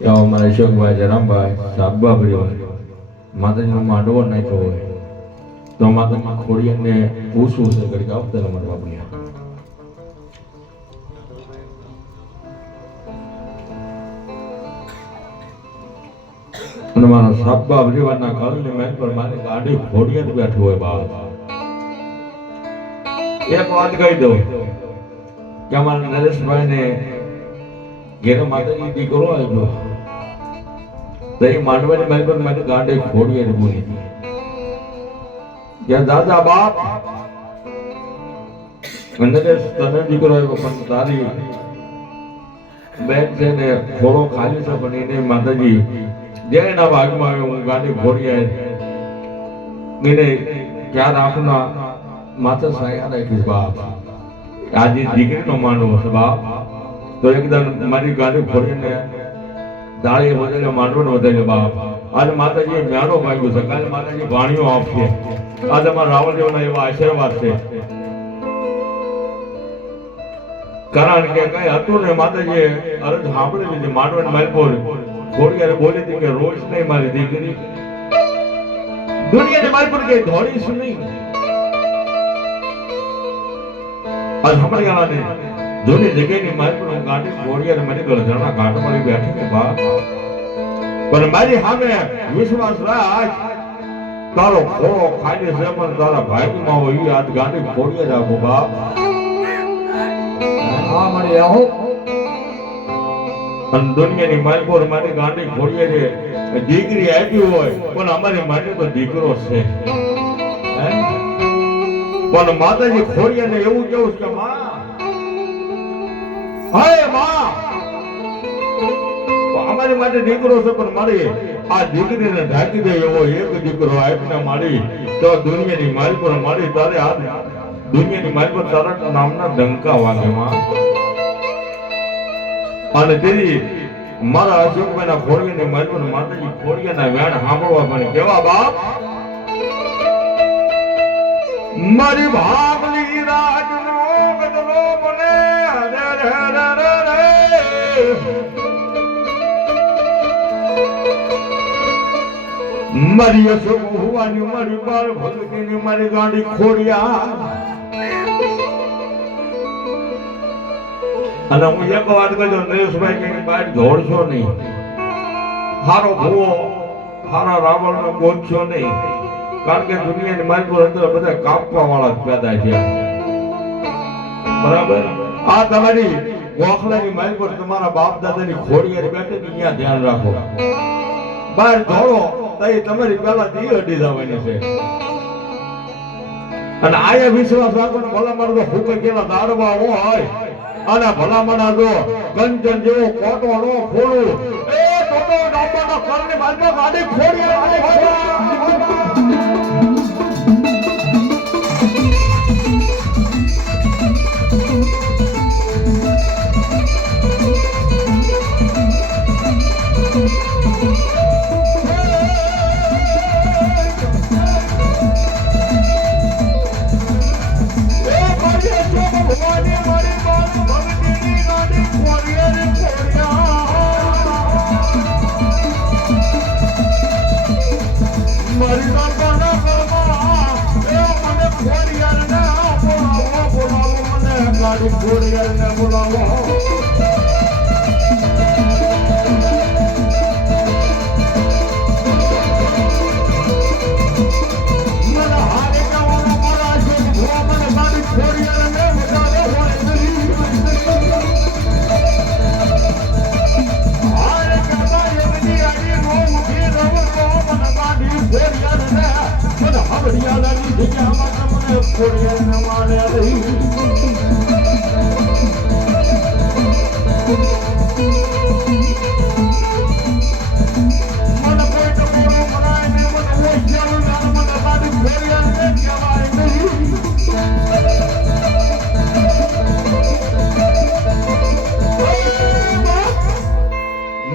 એવા અમારા અશોકભાઈ જરામભાઈ સાબા પરિવાર માતાજીનો માંડવો નાખ્યો હોય તો માતાજી ખોડિયાને પૂછવું છે કરી આવતા અમારા બાપુને અને મારા સાબા પરિવારના ઘરની મેન પર મારી ગાડી ખોડિયા બેઠી હોય બાપ એક વાત કહી દઉં કે અમારા નરેશભાઈ ને ઘેરે માતાજી દીકરો આવ્યો તો એ માંડવાની મેન પર મારી ગાડી ખોડિયા બોલી કે દાદા બાપ નરેશ તને દીકરો આવ્યો પણ તારી બેન છે ને થોડો ખાલી છે પણ એને માતાજી જેના ભાગમાં આવ્યો હું ગાડી ખોડિયા એને ક્યાં રાખના માથે સાયા રાખીશ બાપ આજે દીકરીનો માંડવો છે બાપ તો એકદમ મારી ગાડી ખોડીને દાળી વધારે માંડવો વધારે બાપ આજે માતાજી મ્યાનો ભાગ્યો છે કાલે માતાજી વાણીઓ આપશે આજે અમારા રાવણદેવના એવા આશીર્વાદ છે કારણ કે કઈ હતું ને માતાજીએ અરજ સાંભળી લીધી માંડવાની માલપોર ખોડિયારે બોલી હતી કે રોજ નહીં મારી દીકરી દુનિયાની માલપોર કઈ ધોળીશ નહીં આજ હમણાં ગયા ને જોની જગ્યાની માલપોર ગાડી ખોડિયારે મારી ગળજાના ઘાટમાં બેઠી કે બાપ પણ મારી સામે વિશ્વાસ રાખ તારો ખોળો ખાલી છે પણ તારા ભાઈમાં હોય આજ ગાડી ખોડિયારે રાખો બાપ હા મળી આવો અને દુનિયાની માલપોર મારી ગાંડી ખોડીએ છે દીકરી આપી હોય પણ અમારી માટે તો દીકરો છે પણ માતાજી ખોડીએ ને એવું કેવું કે માં હાય માં અમારી માટે દીકરો છે પણ મારી આ દીકરીને ઢાંકી દે એવો એક દીકરો આપીને મારી તો દુનિયાની માલપોર મારી તારે આ દુનિયાની માલપોર તારા નામના ડંકા વાગે માં અને તેથી મારા અશોકભાઈના ખોડિયાની માલપોર માતાજી ખોડિયાના વેણ સાંભળવા પણ કેવા બાપ મારી ભાગલી રાજનો ગદલો મને મારી અશોક હોવાની મારી બાળ ભગતીની મારી ગાડી ખોડિયા અને હું એક વાત કહ્યું નરેશભાઈ કે બહાર દોડશો નહીં હારો ભૂવો હારા રાવણનો ગોતશો નહીં કારણ કે દુનિયાની માલપોર અંદર બધા કાપવા વાળા પેદા છે બરાબર આ તમારી ગોખલાની માલપોર તમારા બાપ દાદાની ખોડિયાર બેઠે ત્યાં ધ્યાન રાખો બહાર દોડો તો તમારી પેલા દી અડી જવાની છે અને આયા વિશ્વાસ રાખો ને ભલા મારો તો ફૂકે કેલા દાડવા હોય અને ભલામણા જો કંચન જેવો કોટો નો ખોડું એ ટોટો ડાબાનો કરને બાજુ ગાડી ખોડી ખોડિયારને બોલાવો ખોડિયારને માને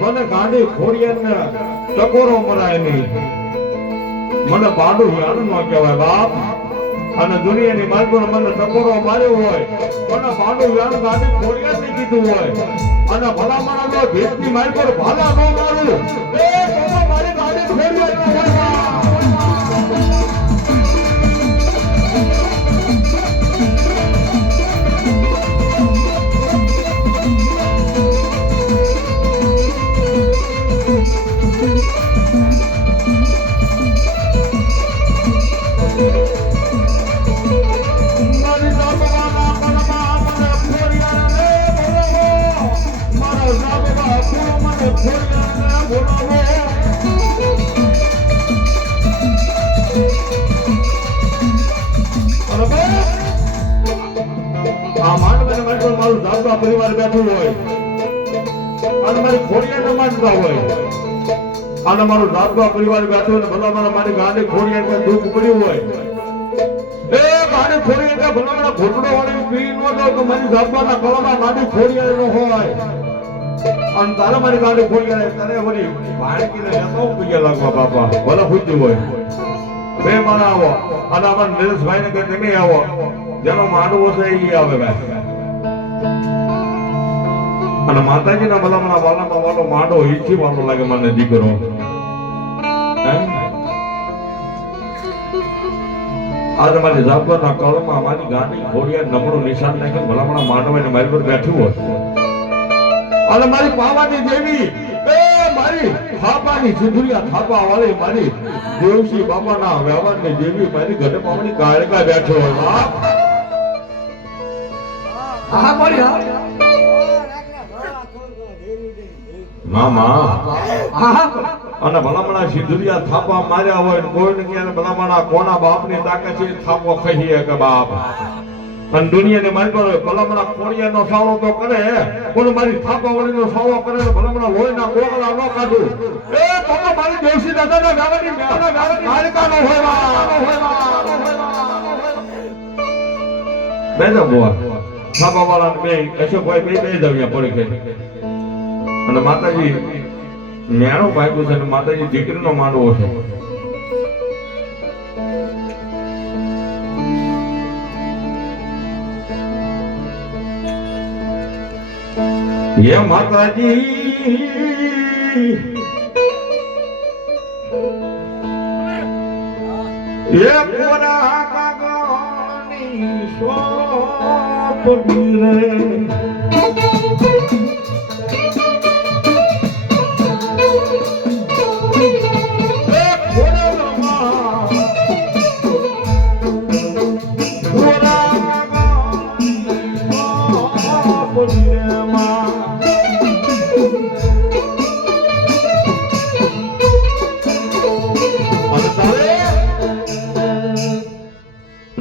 મને ગાડી ખોડિયારને ટકોરો મરાય નહીં મને બાડું યાદ ન કહેવાય બાપ અને દુનિયાની માલપુર મને ટકોરો માર્યો હોય અને ભાડું વ્યાણ ગાડી ખોડિયાને કીધું હોય અને ભલા માણસો ભેટની માલપુર ભાલા ન મારું એ તો મારી ગાડી ખોડિયાને હોય પરિવાર બેઠું હોય અને મારી ખોડિયાને માનતા હોય અને મારો જાતવા પરિવાર બેઠો હોય ભલા મારા મારી ગાડી ખોડિયાને દુઃખ પડ્યું હોય એ ગાડી ખોડિયાને ભલા મારા ઘૂંટડો વાળી પી નો દો કે મારી જાતવાના કળમાં ગાડી ખોડિયાનો હોય અને તારે મારી ગાડી ખોડિયાને તને વળી ભાડકીને લેતો પૈયા લાગવા બાપા ભલે ખુશી હોય બે મારા આવો અને અમારા નરેશભાઈ ને કે તમે આવો જેનો માંડવો છે એ આવે ભાઈ અને માતાજીના ભલામણા વાલામાં વાલો માંડો ઈચ્છી વાલો લાગે મને દીકરો આજે મારી જાપરના કળમાં મારી ગાડી ખોડિયા નમણું નિશાન નાખીને ભલામણા માંડવાને મારી પર બેઠું હોય અને મારી પાવાની દેવી એ મારી થાપાની સિંધુરિયા થાપા વાળી મારી દેવસી બાપાના વ્યવહારની દેવી મારી ઘરે પાવાની કાળકા બેઠો હોય હા બોલી મામા અને ભલામણા સિંધુરિયા થાપા માર્યા હોય કોઈને ક્યારે ભલામણા કોના બાપની તાકાત છે થાપો ખહીએ કે બાપ અને દુનિયાને મારી પર ભલામણા કોળિયાનો સાવળો તો કરે પણ મારી થાપા વળીનો સાવળો કરે ને ભલામણા લોહીના કોગળા ન કાઢું એ તો મારી દેવસી દાદાના ગાવાની માલિકાનો હોય બેજો બોવા થાપા વાળા બે અશોકભાઈ બે જવ્યા પડી ગઈ અને માતાજી મેણો ભાગ્યું છે અને માતાજી દીકરીનો માંડવો છે ये माताजी ये पूरा कागनी सोप गिरे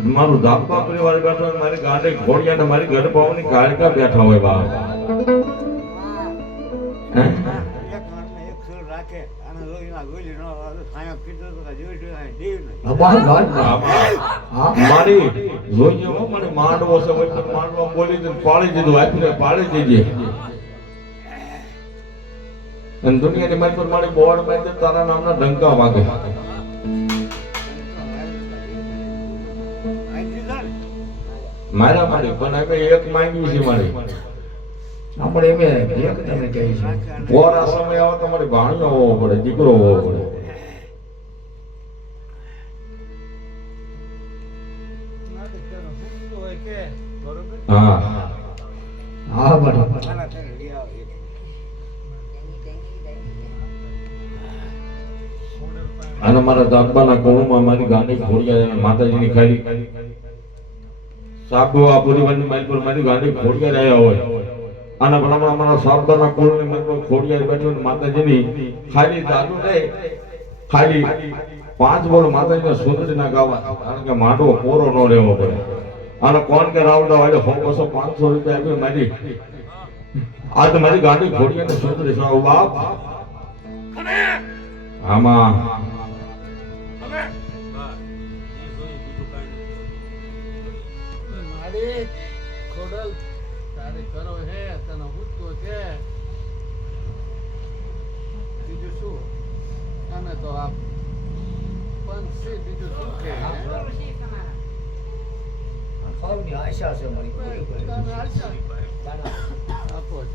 મારું ધાપા પરિવાર બેઠો મારી ગાંડે ઘોડિયા ને મારી ઘર પાવાની કાળકા બેઠા હોય બા મારી જોઈએ મને માંડવો છે માંડવા બોલી પાડી દીધું આપીને પાડી દીધી અને દુનિયાની મારી પર મારી બોર્ડ માં તારા નામના ડંકા વાગે મારા મારી પણ અમે એક માંગ્યું છે મારી આપણે એમે એક તમે કહી છે પોરા સમય આવે તમારી ભાણિયો હોવો પડે દીકરો હોવો પડે હા હા બરાબર અને મારા દાદબાના કોળમાં મારી ગાંડી ઘોડિયા માતાજીની ખાલી સાબુ આ પરિવારની મારી પર મારી ગાંડી ખોડિયા રહ્યા હોય અને ભલામણા મારા સાબદાના કોળની મારી પર ખોડિયા બેઠો માતાજીની ખાલી દાદુ નહીં ખાલી 5 બોલ માતાજીના સુંદરીના ગાવા કારણ કે માંડવો પોરો ન રહેવો પડે અને કોણ કે રાવડા વાળે 100 500 રૂપિયા આપી મારી આ તો મારી ગાંડી ખોડિયાને સુંદરી સાવ બાપ આમાં ખોડલ તારે કરો હે તને હુતો છે બીજું શું અને તો આ પંછી બીજું શું કે ભાવની આશા છે મારી પૂરી પૂરી. તમે આશા તારા આપો જ.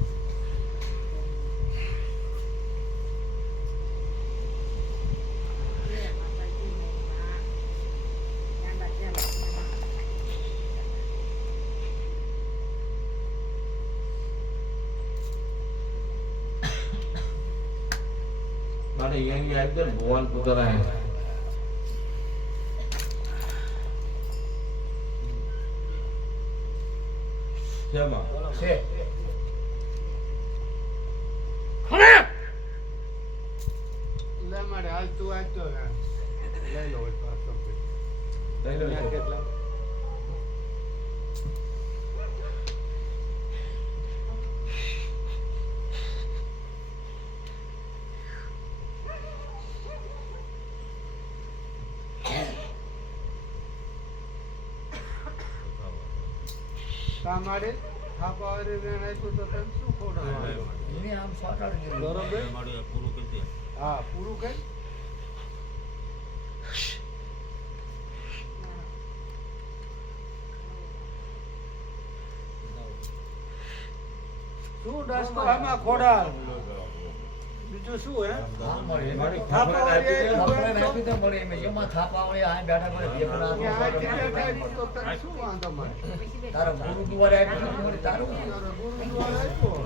મારે અહીંયા આવી જાય ભગવાન પુતળા શેમાં છે લે મારે હાલ તું વાંચતો જા. લઈ લો એક પાછો. લઈ લો ત્યાં કેટલા? તમારે થાપાવાળી રેણ આપ્યું તો તમે શું ખોડાવવાનું? એને આમ સોટાડી દીધું. બરોબર? હા, પૂરું કરી. શું ડસ્કો આમાં ખોડાલ? બીજું શું હે? હા, મળે. મારી થાપાવાળી આપણે આપ્યું નાખ્યું તો મળે. એમ જેમાં થાપાવાળી આ બેઠા કરે ભેગના કે આ હાથમાં ચીડિયા થાય તો તને શું વાંધો મળે? તારા ગુરુ દ્વારે આપ્યું તો મળે તારું. તારો ગુરુદ્વારો આપ્યો.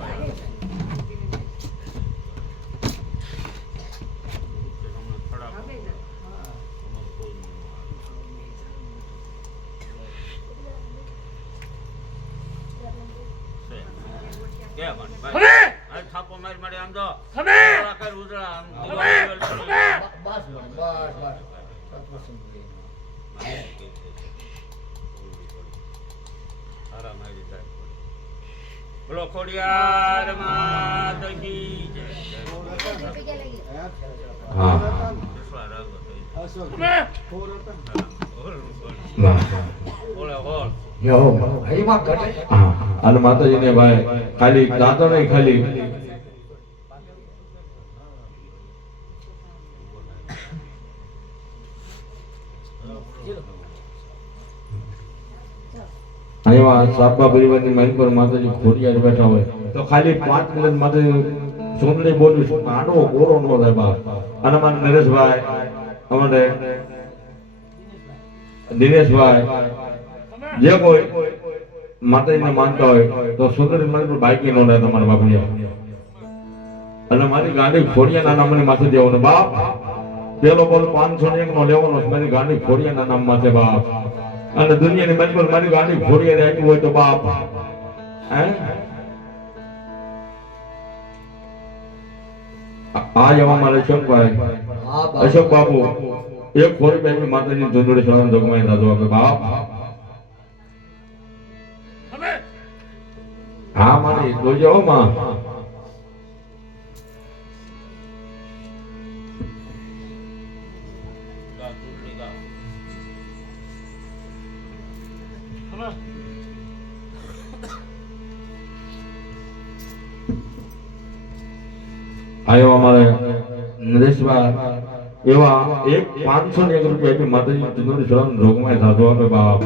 થાપો મારી મારી આમ તો બસ લો, બસ બસ. સત્વસંગ બોલો ખોડિયાર માત કી જય. હા વિશ્વા રાગો થઈ. અશોક ફોર હતા ને? વાહ. બોલે હોલ યો એમાં ઘટે. હા અને માતાજીને ભાઈ ખાલી દાંતો નહીં ખાલી અહીંયા સાપા પરિવારની મારી પર માતાજી ખોડિયાર બેઠા હોય તો ખાલી 5 મિનિટ માતાજી ચૂંટણી બોલવી છે આનો કોરો નો થાય બાપ અને અમારા નરેશભાઈ અમારે દિનેશભાઈ જે કોઈ માતાજીને માનતા હોય તો સુંદરી મારી પર બાઈકી નો થાય તમારા બાપની અને મારી ગાડી ખોડિયાના નામની માથે દેવાનો બાપ પેલો બોલ 501 નો લેવાનો છે મારી ગાડી ખોડિયાના નામ માથે બાપ અને દુનિયાની બાજુ પર મારી ગાડી ખોડિયાને આપી હોય તો બાપ હે આ જવા મારે અશોકભાઈ હા બસ. અશોક બાપુ એક ખોરી બેઠી માતાજી ધુંધળી સળાનો જોગમાઈ દાદો આપે બાપ હા મારી જોજો હો માં આયો અમારે નરેશભાઈ એવા એક 501 રૂપિયા આપી માતાજી ધુંધળી સળાનો જોગમાઈ દાદો આપે બાપ